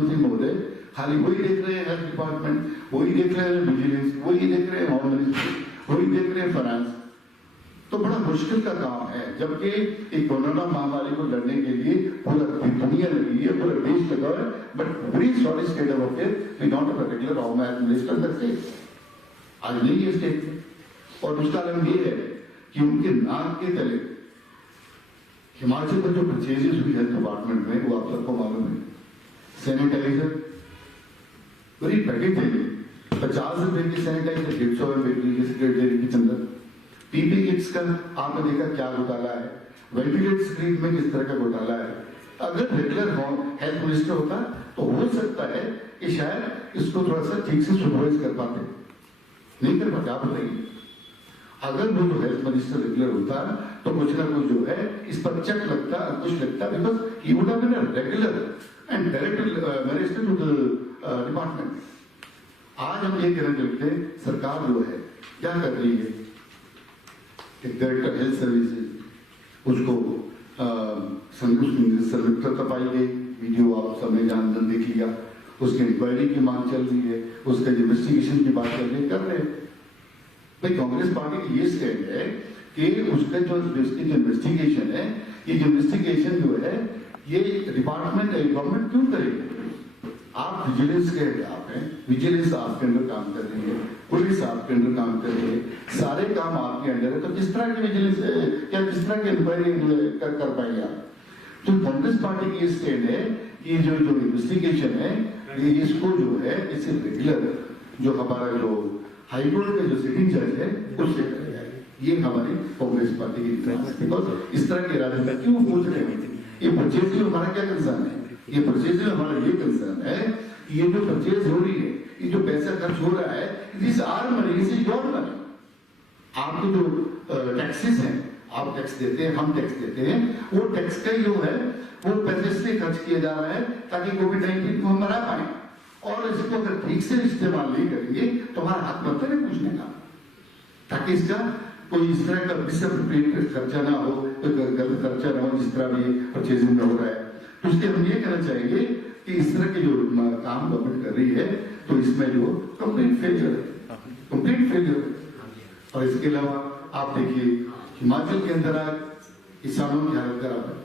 मुख्यमंत्री महोदय खाली वही देख रहे हैं हेल्थ डिपार्टमेंट, वही देख रहे हैं विजिलेंस, वही देख रहे हैं होम मिनिस्ट्री, वही देख रहे हैं फाइनेंस। तो बड़ा मुश्किल का काम है, जबकि एक कोरोना महामारी को लड़ने के लिए पूरा दुनिया लगी है, पूरा देश लगा है, but very sorry state of affair we not a regular home minister the state. आज नहीं है स्टेट में, और उसका कारण ये है कि उनके नाक के तले हिमाचल में जो परचेजेस हुई हेल्थ डिपार्टमेंट में, वो आप सबको मालूम है। सैनिटाइजर पूरी पैकेट थे, 50 रुपए की सैनिटाइजर 150 रुपए की सेक्रेटरी के अंदर। पीपी किट्स का आपने देखा क्या घोटाला है, वेंटिलेटर स्क्रीन में किस तरह का घोटाला है। अगर रेगुलर हेल्थ मिनिस्टर होता तो हो सकता है कि शायद इसको थोड़ा सा ठीक से सुपरवाइज कर पाते, नहीं कर पाते। आप बताइए, अगर वो जो हेल्थ मिनिस्टर रेगुलर होता तो कुछ ना कुछ जो है इस पर चेक लगता, कुछ लगता, because he would have been a regular and direct minister to the department. आज हम ये कहना चाहते हैं, सरकार जो है क्या कर रही है, डायरेक्टर हेल्थ सर्विसेज उसको संयुक्त पाई गई, वीडियो आप सबने जान देख लिया, उसकी इंक्वायरी की मांग चल रही है, उसके इन्वेस्टिगेशन की बात चल रही है, कर रहे हैं। भाई कांग्रेस पार्टी की ये स्टैंड है कि उसका जो इन्वेस्टिगेशन है, ये इन्वेस्टिगेशन जो है ये डिपार्टमेंट गवर्नमेंट क्यों करेगी? आप विजिलेंस के आप हैं, विजिलेंस आपके अंडर काम कर रही है, पुलिस आपके अंडर काम कर रही है, सारे काम आपके अंडर है, तो किस तरह की विजिलेंस क्या किस तरह की इंक्वायरी कर पाएंगे आप? तो कांग्रेस पार्टी की स्टैंड है कि जो इन्वेस्टिगेशन है इसको जो है इसे रेगुलर जो हमारा जो हाईकोर्ट के जो सिटिंग जज है उससे करेगा। ये हमारी कांग्रेस पार्टी की डिमांड है। बिकॉज इस तरह के राजनीति क्यों पूछ रहे हैं? ये परचेज में हमारा क्या कंसर्न है? ये परचेज में हमारा ये कंसर्न है कि ये जो परचेज हो रही है, ये जो पैसा खर्च हो रहा है, this are money, this is your money. आपके जो टैक्सेस हैं, आप टैक्स देते हैं, हम टैक्स देते हैं, वो टैक्स का जो है वो पैसे से खर्च किया जा रहा है ताकि कोविड-19 को हम मरा पाए। और इसको अगर ठीक से इस्तेमाल नहीं करेंगे तो हमारा हाथ बनता है पूछने का, ताकि इसका कोई इस तरह का डिसअप्रोप्रिएट खर्चा ना हो, कोई गलत खर्चा ना हो जिस तरह भी परचेजिंग में हो रहा है। तो इसलिए हम ये कहना चाहेंगे कि इस तरह के जो काम गवर्नमेंट कर रही है तो इसमें जो कंप्लीट फेलियर है, कंप्लीट फेलियर है। और इसके अलावा आप देखिए हिमाचल के अंदर आज किसानों की हालत खराब है,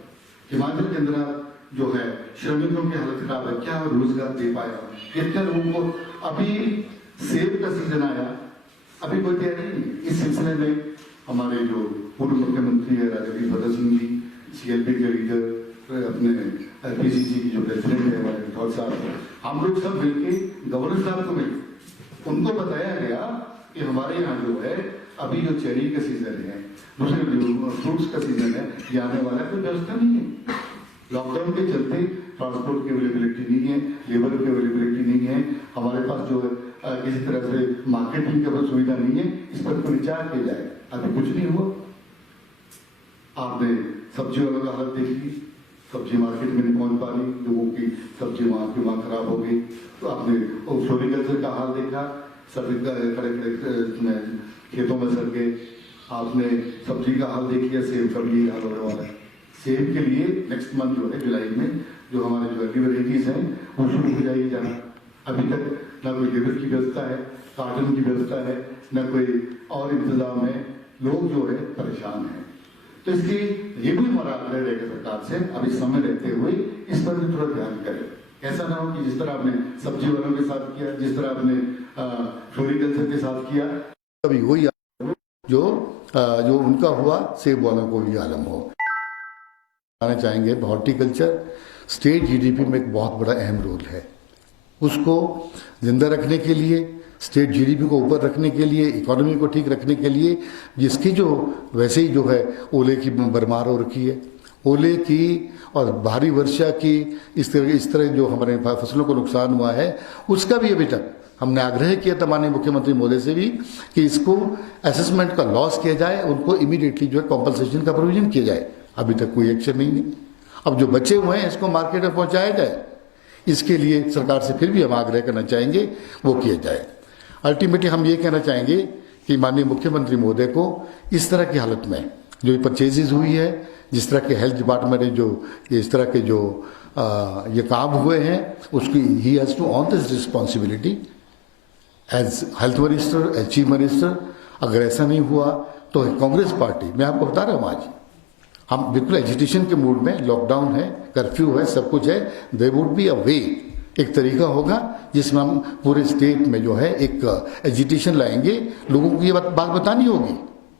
हिमाचल के अंदर जो है श्रमिकों की हालत खराब है, क्या रोजगार दे पाया? कितने लोगों को अभी सेब का सीजन आया, अभी कोई तैयारी नहीं। इस सिलसिले में हमारे जो पूर्व मुख्यमंत्री है राजा वीरभद्र सिंह जी, सीएलपी के लीडर, अपने पीसीसी की जो प्रेसिडेंट है हमारे राठौर साहब, हम लोग सब मिलकर गवर्नर साहब को मिले, उनको बताया गया कि हमारे यहाँ जो है अभी जो चेरी का सीजन है, दूसरे फ्रूट्स का सीजन है, ये आने वाला कोई व्यवस्था नहीं है। लॉकडाउन के चलते ट्रांसपोर्ट की अवेलेबिलिटी नहीं है, लेबर की अवेलेबिलिटी नहीं है, हमारे पास जो है किसी तरह से मार्केटिंग की सुविधा नहीं है, इस पर कोई विचार किया जाए। अभी कुछ नहीं हुआ। आपने सब्जी वालों का हालत देखी, सब्जी मार्केट में नहीं पहुंच पा रही, लोगों की सब्जी वहां खराब हो गई। तो आपने फ्लोरिकल्चर का हाल देखा, सभी खड़े खेतों में सड़ गए। आपने सब्जी का हाल देखिए, सेब का भी हाल होने वाला है। सेब के लिए नेक्स्ट मंथ जो है जुलाई में जो हमारे जो अर्ली वेराइटीज हैं वो शुरू हो जाएगी जाना। अभी तक न कोई लेबर की व्यवस्था है, कार्टन की व्यवस्था है, न कोई और इंतजाम है, लोग जो है परेशान हैं। तो इसलिए ये भी हमारा आग्रह रहेगा सरकार से, अब इस समय रहते हुए इस पर भी थोड़ा ध्यान करें। ऐसा ना हो कि जिस तरह आपने सब्जी वालों के साथ किया, जिस तरह आपने फ्लोरिकल्चर के साथ किया, कभी वही जो उनका हुआ सेब वालों को भी आलम हो। आना चाहेंगे हॉर्टिकल्चर स्टेट जीडीपी में एक बहुत बड़ा अहम रोल है। उसको जिंदा रखने के लिए, स्टेट जीडीपी को ऊपर रखने के लिए, इकोनॉमी को ठीक रखने के लिए, जिसकी जो वैसे ही जो है ओले की भरमार हो रखी है, ओले की और भारी वर्षा की, इस तरह जो हमारे फसलों को नुकसान हुआ है, उसका भी अभी तक हमने आग्रह किया था माननीय मुख्यमंत्री महोदय से भी कि इसको असेसमेंट का लॉस किया जाए, उनको इमीडिएटली जो है कॉम्पनसेशन का प्रोविजन किया जाए। अभी तक कोई एक्शन नहीं है। अब जो बचे हुए हैं इसको मार्केट में पहुंचाया जाए, इसके लिए सरकार से फिर भी हम आग्रह करना चाहेंगे वो किया जाए। अल्टीमेटली हम ये कहना चाहेंगे कि माननीय मुख्यमंत्री महोदय को इस तरह की हालत में जो परचेजेज हुई है, जिस तरह के हेल्थ डिपार्टमेंट ने जो इस तरह के जो ये काम हुए हैं उसकी he has to own this responsibility as health minister, as chief minister. अगर ऐसा नहीं हुआ तो कांग्रेस पार्टी, मैं आपको बता रहा हूँ, आज हम बिल्कुल एजिटेशन के मूड में, लॉकडाउन है, कर्फ्यू है, सब कुछ है, देयर वुड बी अ वे, एक तरीका होगा जिसमें हम पूरे स्टेट में जो है एक एजिटेशन लाएंगे, लोगों को ये बात बतानी होगी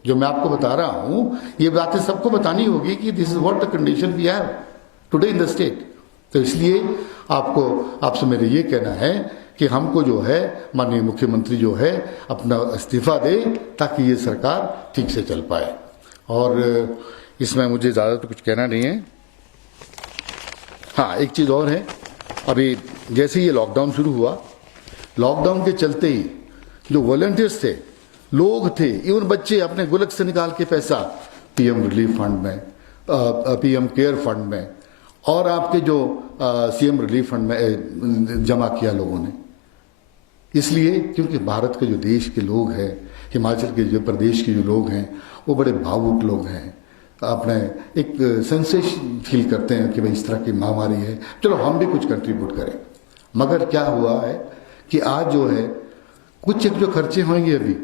जो मैं आपको बता रहा हूं, ये बातें सबको बतानी होगी कि this is what the condition we have today in the state. तो इसलिए आपसे मेरे ये कहना है कि हमको जो है माननीय मुख्यमंत्री जो है अपना इस्तीफा दे ताकि ये सरकार ठीक से चल पाए। और इसमें मुझे ज़्यादा तो कुछ कहना नहीं है। हाँ, एक चीज़ और है, अभी जैसे ये लॉकडाउन शुरू हुआ, लॉकडाउन के चलते ही जो वॉलंटियर्स थे, लोग थे, इवन बच्चे अपने गुल्लक से निकाल के पैसा पीएम रिलीफ फंड में, पीएम केयर फंड में और आपके जो सीएम रिलीफ फंड में जमा किया लोगों ने। इसलिए क्योंकि भारत के जो देश के लोग हैं, हिमाचल के जो प्रदेश के जो लोग हैं, वो बड़े भावुक लोग हैं, अपने एक सेंसेशन फील करते हैं कि भाई इस तरह की महामारी है, चलो हम भी कुछ कंट्रीब्यूट करें। मगर क्या हुआ है कि आज जो है कुछ एक जो खर्चे होंगे, अभी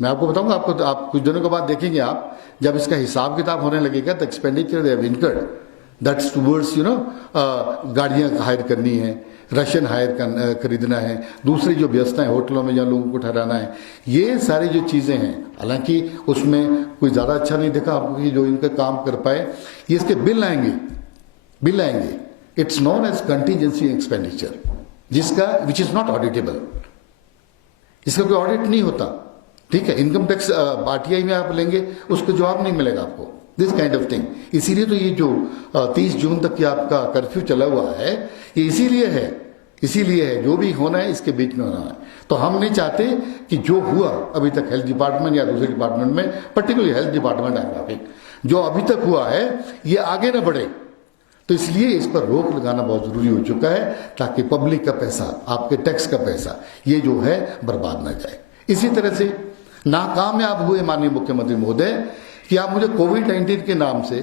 मैं आपको बताऊंगा, आप कुछ दिनों के बाद देखेंगे, आप जब इसका हिसाब किताब होने लगेगा, तो expenditure they have incurred, that's towards गाड़ियां हायर करनी है, राशन हायर खरीदना है, दूसरी जो व्यवस्थाएं होटलों में जहाँ लोगों को ठहराना है, ये सारी जो चीज़ें हैं, हालांकि उसमें कोई ज़्यादा अच्छा नहीं देखा आपको कि जो इनका काम कर पाए, ये इसके बिल आएंगे। It's known as contingency expenditure, जिसका विच इज़ नॉट ऑडिटेबल, इसका कोई ऑडिट नहीं होता। ठीक है, इनकम टैक्स आरटीआई में आप लेंगे, उसको जवाब नहीं मिलेगा आपको, दिस काइंड ऑफ थिंग। इसीलिए तो ये जो 30 जून तक की आपका कर्फ्यू चला हुआ है, ये इसीलिए है, जो भी होना है इसके बीच में होना है। तो हम नहीं चाहते कि जो हुआ अभी तक हेल्थ डिपार्टमेंट या दूसरे डिपार्टमेंट में, पर्टिकुलरली हेल्थ डिपार्टमेंट एंड जो अभी तक हुआ है, ये आगे ना बढ़े। तो इसलिए इस पर रोक लगाना बहुत जरूरी हो चुका है, ताकि पब्लिक का पैसा, आपके टैक्स का पैसा, ये जो है बर्बाद ना जाए। इसी तरह से नाकामयाब हुए माननीय मुख्यमंत्री महोदय कि आप मुझे कोविड-19 के नाम से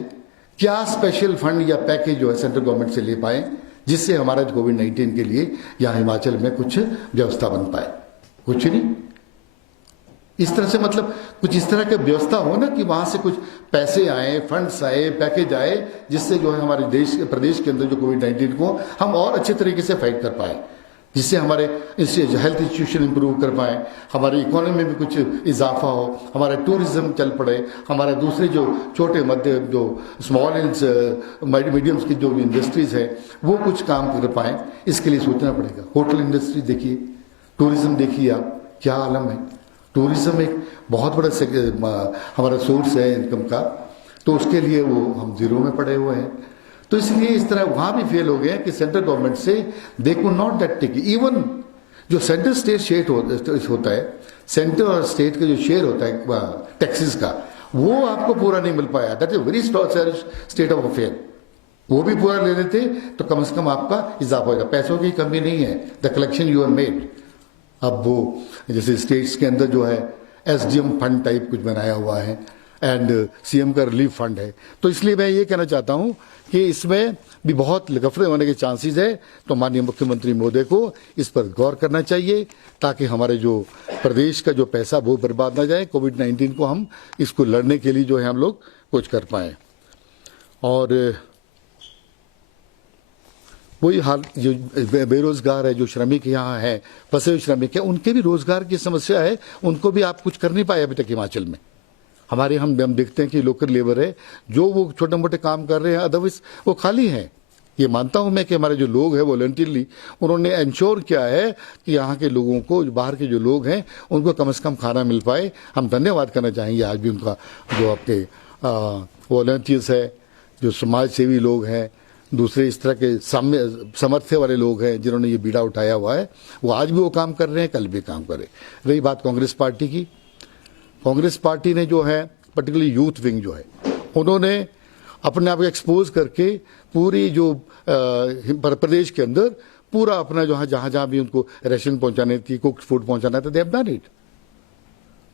क्या स्पेशल फंड या पैकेज जो है सेंट्रल गवर्नमेंट से ले पाए, जिससे हमारा कोविड-19 के लिए यहाँ हिमाचल में कुछ व्यवस्था बन पाए। कुछ नहीं। इस तरह से मतलब कुछ इस तरह की व्यवस्था हो ना कि वहां से कुछ पैसे आए, फंड्स आए, पैकेज आए, जिससे जो है हमारे प्रदेश के अंदर जो कोविड-19 को हम और अच्छे तरीके से फाइट कर पाए, जिससे हमारे हेल्थ इंस्टीट्यूशन इंप्रूव कर पाए, हमारी इकोनॉमी में कुछ इजाफा हो, हमारा टूरिज्म चल पड़े, हमारे दूसरे जो छोटे मध्य जो स्मॉल एंड मीडियम्स की जो इंडस्ट्रीज है वो कुछ काम कर पाए। इसके लिए सोचना पड़ेगा। होटल इंडस्ट्री देखिए, टूरिज्म देखिए आप, क्या आलम है। टूरिज्म एक बहुत बड़ा हमारा सोर्स है इनकम का, तो उसके लिए वो हम जीरो में पड़े हुए हैं। तो इसलिए इस तरह वहां भी फेल हो गए कि सेंट्रल गवर्नमेंट से they could not that take. Even जो सेंट्रल स्टेट शेयर होता है, सेंटर और स्टेट का जो शेयर होता है टैक्सेस का, वो आपको पूरा नहीं मिल पाया। That is very state of affair. वो भी पूरा ले लेते तो कम से कम आपका इजाफा होगा। पैसों की कमी नहीं है, the collection you are made. अब वो जैसे स्टेट्स के अंदर जो है एसडीएम फंड टाइप कुछ बनाया हुआ है एंड सीएम का रिलीफ फंड है। तो इसलिए मैं ये कहना चाहता हूं कि इसमें भी बहुत गफले होने के चांसेस है। तो माननीय मुख्यमंत्री महोदय को इस पर गौर करना चाहिए, ताकि हमारे जो प्रदेश का जो पैसा वो बर्बाद ना जाए। कोविड-19 को हम इसको लड़ने के लिए जो है हम लोग कुछ कर पाए। और वही हाल जो बेरोजगार है, जो श्रमिक यहाँ है, फंसे हुए श्रमिक है, उनके भी रोजगार की समस्या है। उनको भी आप कुछ कर नहीं पाए अभी तक हिमाचल में। हमारे हम देखते हैं कि लोकल लेबर है जो वो छोटे मोटे काम कर रहे हैं, अदरवाइज वो खाली हैं। ये मानता हूं मैं कि हमारे जो लोग हैं वॉलंटियरली उन्होंने इंश्योर किया है कि यहाँ के लोगों को, बाहर के जो लोग हैं, उनको कम से कम खाना मिल पाए। हम धन्यवाद करना चाहेंगे आज भी उनका, जो आपके वॉलंटियर्स है, जो समाज सेवी लोग हैं, दूसरे इस तरह के सामर्थ्य वाले लोग हैं जिन्होंने ये बीड़ा उठाया हुआ है, वो आज भी वो काम कर रहे हैं, कल भी काम करें। रही बात कांग्रेस पार्टी की, कांग्रेस पार्टी ने जो है पर्टिकुलरली यूथ विंग जो है, उन्होंने अपने आप को एक्सपोज करके पूरी जो प्रदेश के अंदर पूरा अपना जो है जहां जहां भी उनको राशन पहुंचाने थी, कुक्ड फूड पहुंचाना था, दे हैव डन इट।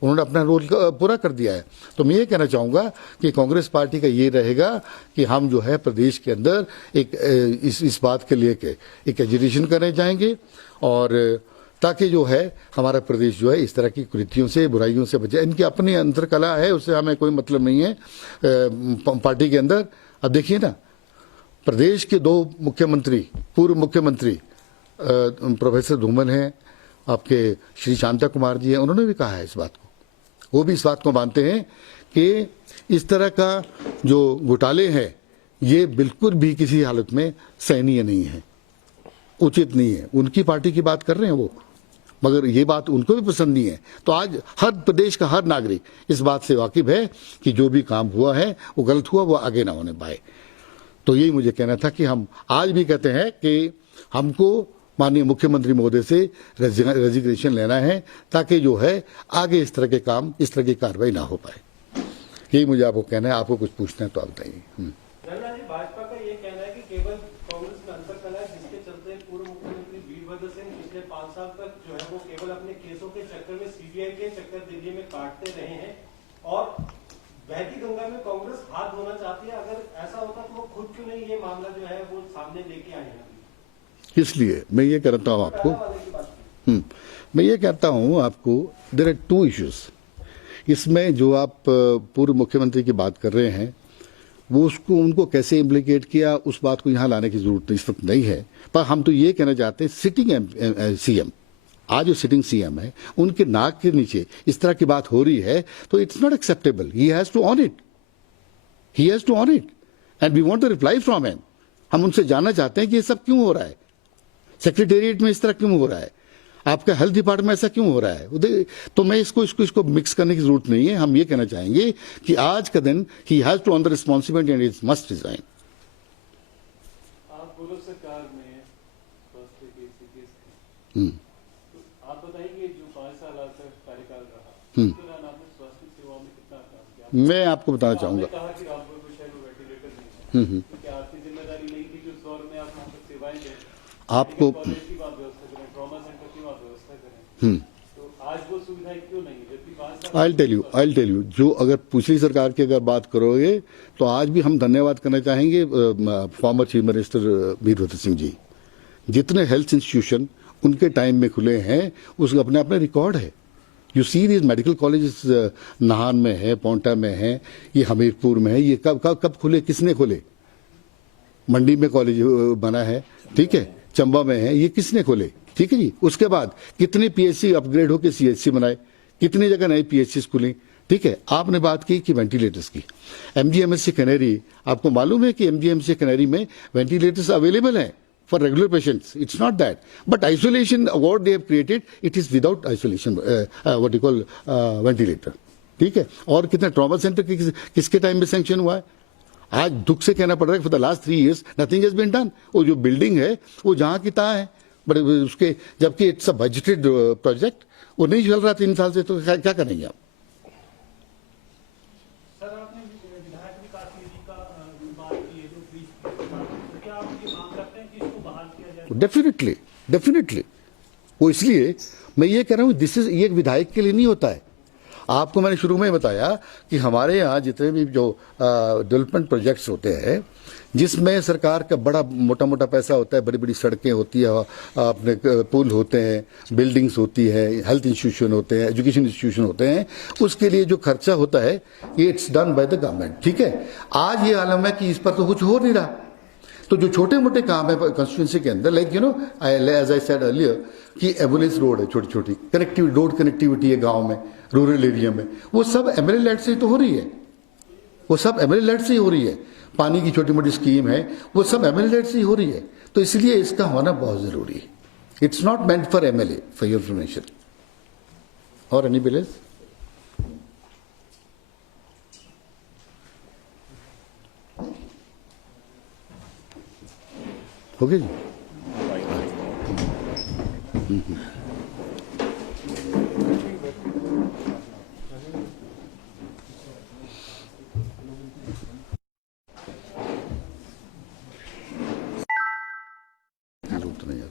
उन्होंने अपना रोल पूरा कर दिया है। तो मैं ये कहना चाहूँगा कि कांग्रेस पार्टी का ये रहेगा कि हम जो है प्रदेश के अंदर एक इस बात के लिए के एक एजुटेशन करने जाएंगे, और ताकि जो है हमारा प्रदेश जो है इस तरह की कृतियों से, बुराइयों से बचे। इनकी अपनी अंतर कला है, उससे हमें कोई मतलब नहीं है पार्टी के अंदर। अब देखिए ना, प्रदेश के 2 मुख्यमंत्री, पूर्व मुख्यमंत्री प्रोफेसर धूमल हैं, आपके श्री शांता कुमार जी हैं, उन्होंने भी कहा है इस बात को। वो भी इस बात को मानते हैं कि इस तरह का जो घोटाले हैं ये बिल्कुल भी किसी हालत में सहनीय नहीं है, उचित नहीं है। उनकी पार्टी की बात कर रहे हैं वो, मगर ये बात उनको भी पसंद नहीं है। तो आज हर प्रदेश का हर नागरिक इस बात से वाकिफ है कि जो भी काम हुआ है वो गलत हुआ, वो आगे ना होने पाए। तो यही मुझे कहना था कि हम आज भी कहते हैं कि हमको माननीय मुख्यमंत्री महोदय से रेजिग्नेशन लेना है, ताकि जो है आगे इस तरह के काम, इस तरह की कार्रवाई ना हो पाए। यही मुझे आपको कहना है। आपको कुछ पूछना है तो आप बताइए। भाजपा का ये कहना है कि केवल कांग्रेस में अंतर कला है, जिसके चलते पूर्व मुख्यमंत्री वीरभद्र सिंह पिछले 5 साल तक जो है वो केवल अपने केसों के चक्कर में, सीबीआई के चक्कर दिल्ली में काटते रहे हैं, और बहती गंगा में कांग्रेस हाथ धोना चाहती है। अगर ऐसा होता तो वो खुद क्यों नहीं ये मामला जो है वो सामने लेके आए हैं? इसलिए मैं ये कहता हूँ आपको, मैं ये कहता हूँ आपको, देयर आर 2 इश्यूज इसमें। जो आप पूर्व मुख्यमंत्री की बात कर रहे हैं, वो उसको उनको कैसे इम्प्लीकेट किया, उस बात को यहाँ लाने की जरूरत इस वक्त नहीं है। पर हम तो ये कहना चाहते हैं, सिटिंग सीएम, आज जो सिटिंग सीएम है, उनके नाक के नीचे इस तरह की बात हो रही है, तो it's not acceptable. He has to own it, he has to own it, and we want the reply from him. हम उनसे जानना चाहते हैं कि ये सब क्यों हो रहा है, सेक्रेटेरिएट में इस तरह क्यों हो रहा है, आपका हेल्थ डिपार्टमेंट में ऐसा क्यों हो रहा है। तो मैं इसको मिक्स करने की जरूरत नहीं है। हम ये कहना चाहेंगे कि आज का दिन he has to own the responsibility and it must resign. आप पूर्व सरकार में आप बताइए कि जो 5 साल आपका कार्यकाल रहा, उस दौरान आपने स्वास्थ्य सेवाओं में कितना काम किया? मैं आपको बताना चाहूंगा, कहा कि रामपुर में शहर में वेंटिलेटर नहीं है, क्योंकि आपकी जिम्मेदारी नहीं थी कि उस दौर में आप वहाँ पर सेवाएं दें, आपको कॉलेज की बात व्यवस्था करें, ट्रॉमा सेंटर की बात व्यवस्था करें। तो आज वो सुविधाएं क्यों नहीं है, जबकि 5 साल? आई टेल यू, जो अगर पिछली सरकार की अगर बात करोगे तो आज भी हम धन्यवाद करना चाहेंगे former chief minister Virbhadra Singh ji. जितने हेल्थ इंस्टीट्यूशन उनके टाइम में खुले हैं, उसका अपने अपने रिकॉर्ड है। You see this medical college Nahan में है, पोंटा में है, ये हमीरपुर में है। ये कब खुले, किसने खोले? मंडी में कॉलेज बना है, ठीक है, चंबा में है, ये किसने खोले? ठीक है जी। उसके बाद कितने पीएचसी अपग्रेड होकर सीएचसी बनाए, कितनी जगह नई पीएचसी खुली, ठीक है। आपने बात की कि वेंटिलेटर्स की, एमजीएमसी कैनेरी, आपको मालूम है कि एमजीएमसी कैनेरी में वेंटिलेटर्स अवेलेबल हैं for regular patients. It's not that. But isolation, what they have created, it is without isolation, what you call ventilator. ठीक है। और कितना ट्रॉमा सेंटर किसके टाइम में सैंक्शन हुआ है? आज दुख से कहना पड़ रहा है for the last 3 years nothing has been done. वो जो बिल्डिंग है वो जहाँ की तहाँ है, बट उसके जबकि इट्स अ बजटेड प्रोजेक्ट, वो नहीं चल रहा 3 साल से, तो क्या करेंगे आप? डेफिनेटली वो, इसलिए मैं ये कह रहा हूँ, दिस इज, ये विधायक के लिए नहीं होता है। आपको मैंने शुरू में बताया कि हमारे यहाँ जितने भी जो डेवलपमेंट प्रोजेक्ट्स होते हैं, जिसमें सरकार का बड़ा मोटा मोटा पैसा होता है, बड़ी बड़ी सड़कें होती है, अपने पुल होते हैं, बिल्डिंग्स होती है, हेल्थ इंस्टीट्यूशन होते हैं, एजुकेशन इंस्टीट्यूशन होते हैं, उसके लिए जो खर्चा होता है ये it's done by the government. ठीक है। आज ये आलम है कि इस पर तो कुछ हो नहीं रहा। तो जो छोटे मोटे काम है कंस्टिट्यूंसी के अंदर, like as I said earlier कि एम्बुलेंस रोड है, छोटी छोटी कनेक्टिविटी, रोड कनेक्टिविटी है गांव में, रूरल एरिया में, वो सब एमएलए लेड से तो हो रही है, वो सब एमएलए लेड से ही हो रही है। पानी की छोटी मोटी स्कीम है, वो सब एमएलए लेड से ही हो रही है। तो इसलिए इसका होना बहुत जरूरी है। It's not meant for MLA, for your information. और एनी बिलेज हो गया जी। जरूरत नहीं है।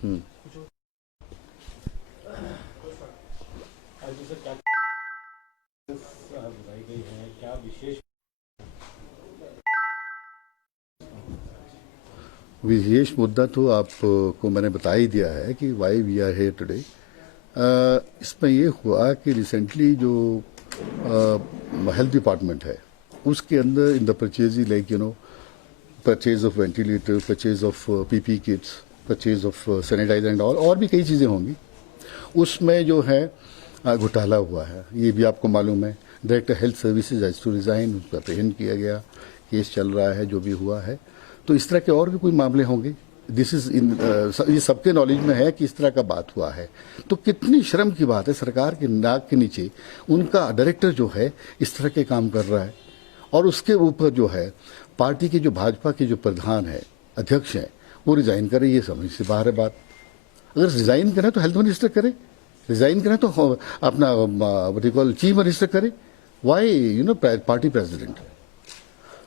आज जैसे क्या बताई गई है, क्या विशेष विशेष मुद्दा तो आपको मैंने बता ही दिया है कि why we are here today. इसमें ये हुआ कि रिसेंटली जो हेल्थ डिपार्टमेंट है उसके अंदर in the purchase like purchase of ventilator, purchase of PP kits, purchase of sanitiser and all, और भी कई चीज़ें होंगी, उसमें जो है घोटाला हुआ है। ये भी आपको मालूम है। Director health services has to resign, उसका अप्रहेंड किया गया, केस चल रहा है, जो भी हुआ है। तो इस तरह के और भी कोई मामले होंगे। दिस इज इन ये सबके नॉलेज में है कि इस तरह का बात हुआ है। तो कितनी शर्म की बात है, सरकार के नाक के नीचे उनका डायरेक्टर जो है इस तरह के काम कर रहा है, और उसके ऊपर जो है पार्टी के जो भाजपा के जो प्रधान है, अध्यक्ष हैं, वो रिजाइन करे। ये समझ से बाहर है बात। अगर रिजाइन करें तो हेल्थ मिनिस्टर करे, रिजाइन करें तो अपना चीफ मिनिस्टर करे, वाई पार्टी प्रेसिडेंट।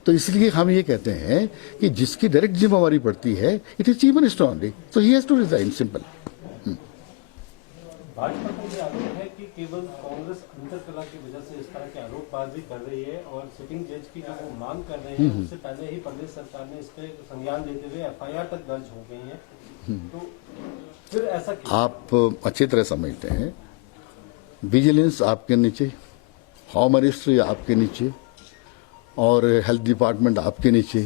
तो इसलिए हम ये कहते हैं कि जिसकी डायरेक्ट जिम्मेवारी पड़ती है it is chief minister only, तो he has to resign, simple. Bhajpa का ये आरोप है कि केवल कांग्रेस अंतरकला की वजह से इस तरह के आरोपबाजी कर रही है, और सिटिंग जज की जो वो मांग कर रहे हैं उससे पहले ही प्रदेश सरकार ने इस पे संज्ञान लेते हुए एफआईआर तक दर्ज हो गई है। तो फिर ऐसा क्यों? आप अच्छी तरह समझते हैं, विजिलेंस आपके नीचे, होम मिनिस्ट्री आपके नीचे, और हेल्थ डिपार्टमेंट आपके नीचे।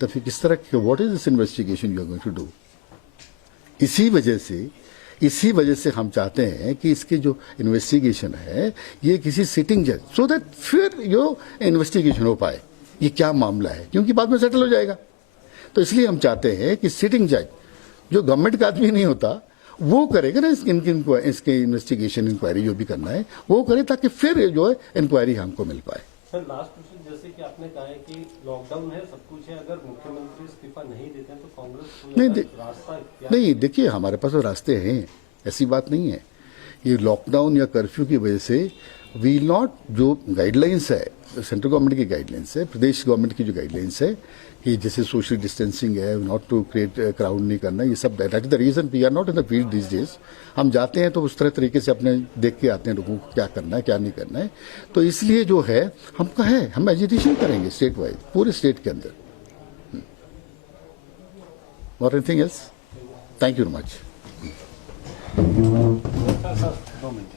तो फिर किस तरह के what is this investigation you are going to do? इसी वजह से हम चाहते हैं कि इसकी जो इन्वेस्टिगेशन है ये किसी सिटिंग जज, सो दैट फिर जो इन्वेस्टिगेशन हो पाए ये क्या मामला है, क्योंकि बाद में सेटल हो जाएगा। तो इसलिए हम चाहते हैं कि सिटिंग जज, जो गवर्नमेंट का आदमी नहीं होता, वो करेगा ना इसके इन्वेस्टिगेशन इंक्वायरी जो भी करना है वो करे, ताकि फिर जो है इंक्वायरी हमको मिल पाए। सर लास्ट क्वेश्चन, जैसे कि आपने कहा है कि लॉकडाउन है, सब कुछ है, अगर मुख्यमंत्री इस्तीफा नहीं देते हैं तो कांग्रेस रास्ता नहीं, देखिए हमारे पास तो रास्ते हैं, ऐसी बात नहीं है। ये लॉकडाउन या कर्फ्यू की वजह से वी नॉट, जो गाइडलाइंस है सेंट्रल गवर्नमेंट की गाइडलाइंस है, प्रदेश गवर्नमेंट की जो गाइडलाइंस है कि जैसे सोशल डिस्टेंसिंग है, नॉट टू क्रिएट क्राउड नहीं करना, ये सब that is the reason we are not in the field this days. हम जाते हैं तो उस तरह तरीके से अपने देख के आते हैं लोगों को क्या करना है क्या नहीं करना है। तो इसलिए जो है हम एजुटेशन करेंगे स्टेट वाइज, पूरे स्टेट के अंदर। और anything else? Thank you very much. 2 minute